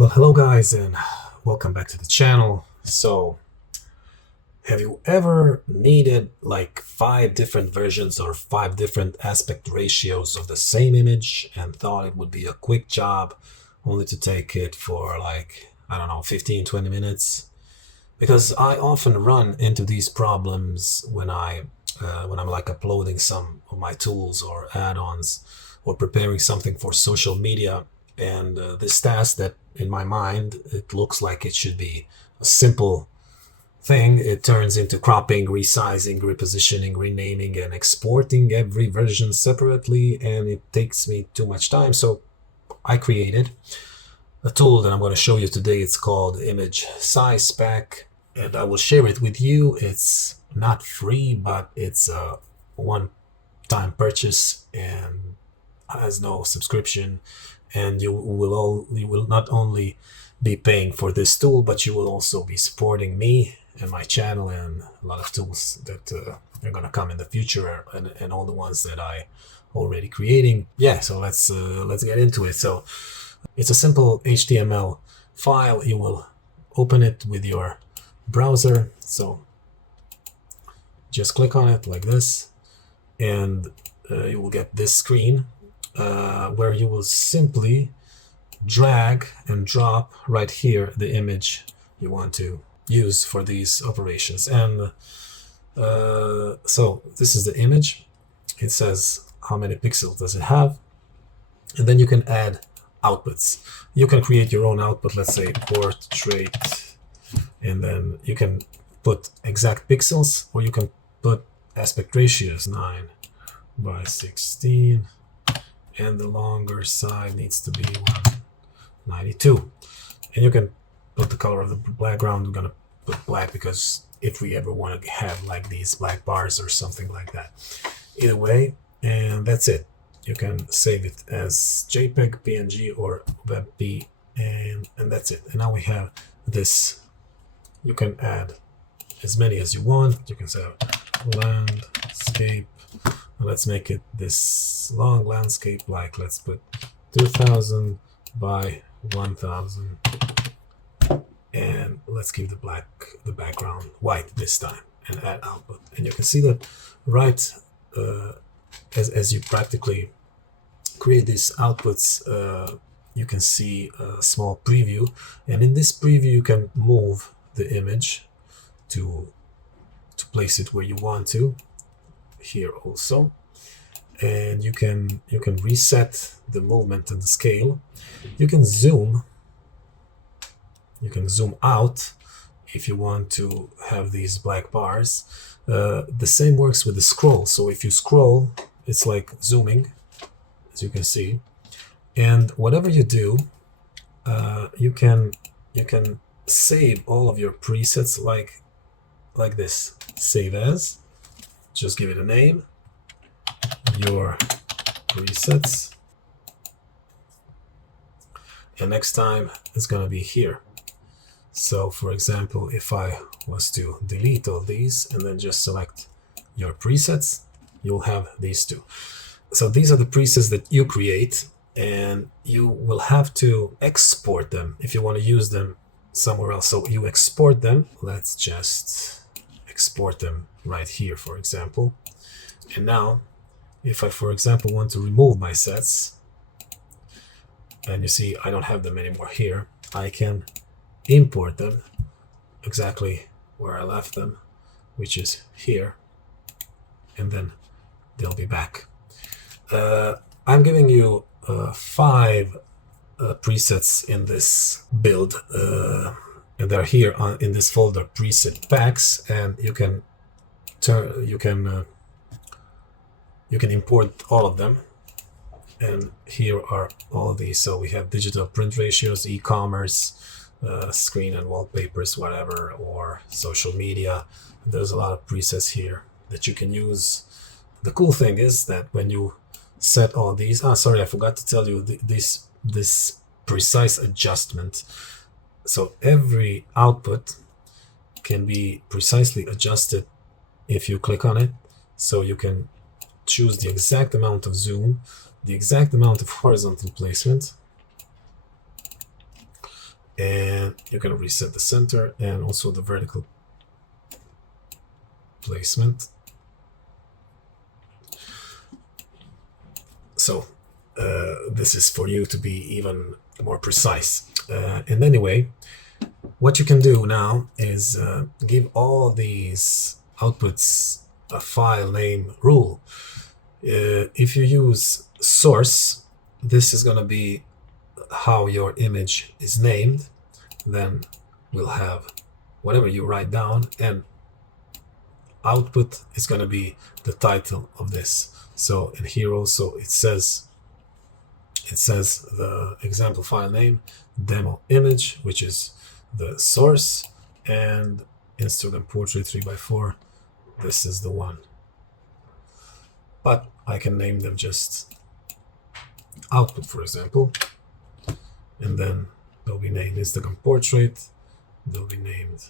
Well, hello guys, and welcome back to the channel. So, have you ever needed like 5 different versions or 5 different aspect ratios of the same image and thought it would be a quick job only to take it for like, I don't know, 15-20 minutes? Because I often run into these problems when I'm like uploading some of my tools or add-ons or preparing something for social media. And this task that in my mind, it looks like it should be a simple thing. It turns into cropping, resizing, repositioning, renaming, and exporting every version separately. And it takes me too much time. So I created a tool that I'm going to show you today. It's called Image SizePack, and I will share it with you. It's not free, but it's a one-time purchase and has no subscription. And you will not only be paying for this tool, but you will also be supporting me and my channel and a lot of tools that are going to come in the future, and all the ones that I already creating. Yeah, so let's get into it. So it's a simple HTML file. You will open it with your browser. So just click on it like this, and you will get this screen where you will simply drag and drop right here the image you want to use for these operations. And so this is the image. It says how many pixels does it have, and then you can add outputs. You can create your own output, let's say portrait, and then you can put exact pixels, or you can put aspect ratios 9:16, and the longer side needs to be 192. And you can put the color of the background. We're gonna put black because if we ever want to have like these black bars or something like that. Either way, and that's it. You can save it as JPEG, PNG, or WebP, and that's it. And now we have this. You can add as many as you want. You can say landscape. Let's make it this long landscape, like let's put 2000 by 1000, and let's keep the background white this time, and add output. And you can see that right as you practically create these outputs, you can see a small preview, and in this preview you can move the image to place it where you want to. Here also, and you can reset the movement and the scale. You can zoom out if you want to have these black bars. The same works with the scroll. So if you scroll, it's like zooming, as you can see. And whatever you do, you can save all of your presets like this. Save as. Just give it a name, your presets, and next time it's going to be here. So for example, if I was to delete all these and then just select your presets, you'll have these two. So these are the presets that you create, and you will have to export them if you want to use them somewhere else. So you export them. Let's just export them right here, for example. And now if I, for example, want to remove my sets, and you see I don't have them anymore here, I can import them exactly where I left them, which is here, and then they'll be back. I'm giving you 5 presets in this build, and they're here in this folder, preset packs, and you can import all of them. And here are all of these. So we have digital print ratios, e-commerce, screen and wallpapers, whatever, or social media. There's a lot of presets here that you can use. The cool thing is that when you set all these, sorry, I forgot to tell you this precise adjustment. So every output can be precisely adjusted if you click on it. So you can choose the exact amount of zoom, the exact amount of horizontal placement, and you're going to reset the center and also the vertical placement. So this is for you to be even more precise. And anyway, what you can do now is give all these outputs a file name rule. If you use source, this is going to be how your image is named. Then we'll have whatever you write down, and output is going to be the title of this. So in here also it says the example file name, demo image, which is the source, and Instagram portrait 3x4. This is the one. But I can name them just output, for example, and then they'll be named Instagram portrait, they'll be named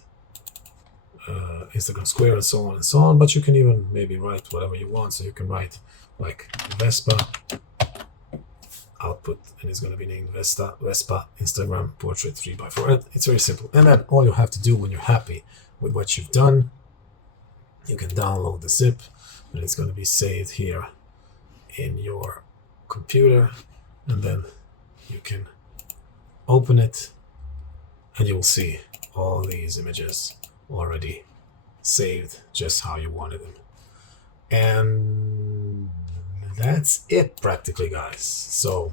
Instagram square, and so on and so on. But you can even maybe write whatever you want. So you can write like Vespa output, and it's going to be named Vespa Instagram portrait 3x4. It's very simple. And then all you have to do when you're happy with what you've done, you can download the zip, and it's going to be saved here in your computer, and then you can open it and you will see all these images already saved just how you wanted them. And that's it practically, guys. So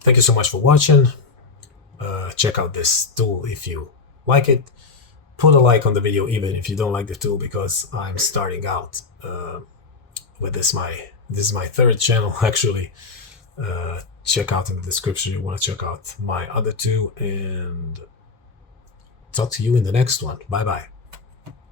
thank you so much for watching. Check out this tool if you like it. Put a like on the video even if you don't like the tool, because I'm starting out with this. This is my third channel actually. Check out in the description, you want to check out my other two, and talk to you in the next one. Bye bye.